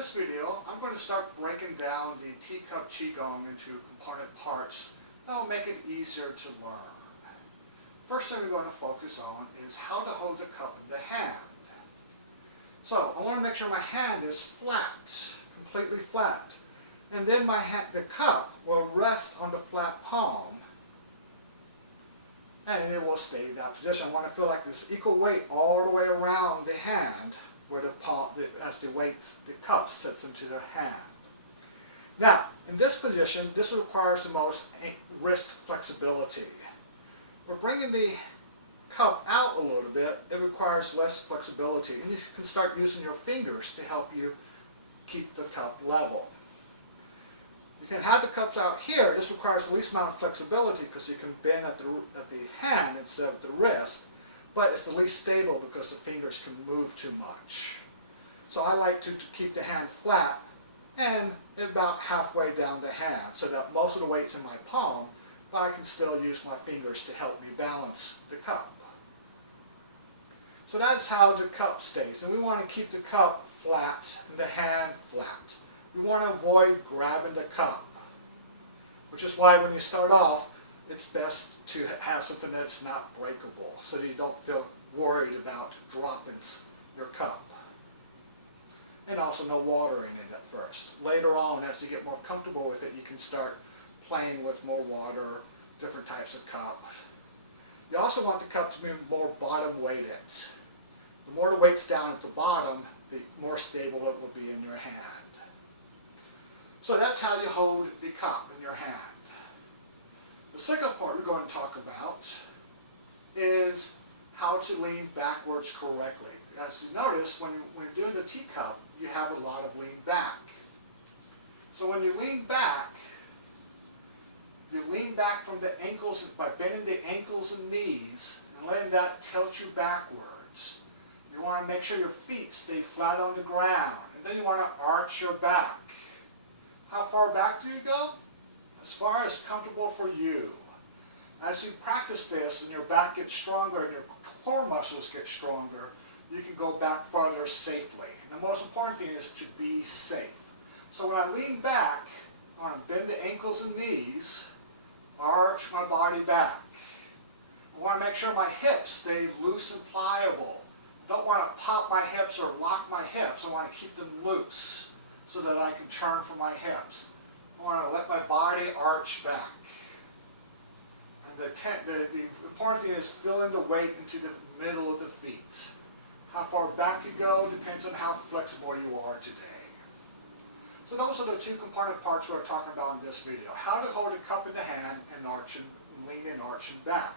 this video, I'm going to start breaking down the Cup Chi Gong into component parts that will make it easier to learn. First thing we're going to focus on is how to hold the cup in the hand. So I want to make sure my hand is flat, completely flat. And then the cup will rest on the flat palm. And it will stay in that position. I want to feel like there's equal weight all the way around the hand where the cup sits into the hand. Now, in this position, this requires the most wrist flexibility. We're bringing the cup out a little bit. It requires less flexibility, and you can start using your fingers to help you keep the cup level. You can have the cups out here. This requires the least amount of flexibility because you can bend at the hand instead of the wrist, but it's the least stable because the fingers can move too much. So I like to keep the hand flat and about halfway down the hand so that most of the weight's in my palm, but I can still use my fingers to help me balance the cup. So that's how the cup stays, and we want to keep the cup flat and the hand flat. We want to avoid grabbing the cup, which is why when you start off, it's best to have something that's not breakable so that you don't feel worried about dropping your cup. And also no water in it at first. Later on, as you get more comfortable with it, you can start playing with more water, different types of cup. You also want the cup to be more bottom weighted. The more the weight's down at the bottom, the more stable it will be in your hand. So that's how you hold the cup in your hand. The second part we're going to talk about is how to lean backwards correctly. As you notice, when you're doing the teacup, you have a lot of lean back. So when you lean back from the ankles by bending the ankles and knees and letting that tilt you backwards. You want to make sure your feet stay flat on the ground, and then you want to arch your back. How far back do you go? As far as comfortable for you. As you practice this and your back gets stronger and your core muscles get stronger, you can go back farther safely. And the most important thing is to be safe. So when I lean back, I want to bend the ankles and knees, arch my body back. I want to make sure my hips stay loose and pliable. I don't want to pop my hips or lock my hips. I want to keep them loose so that I can turn from my hips. I want to let my body arch back. And the important thing is filling the weight into the middle of the feet. How far back you go depends on how flexible you are today. So those are the two component parts we're talking about in this video. How to hold a cup in the hand and lean and arch and back.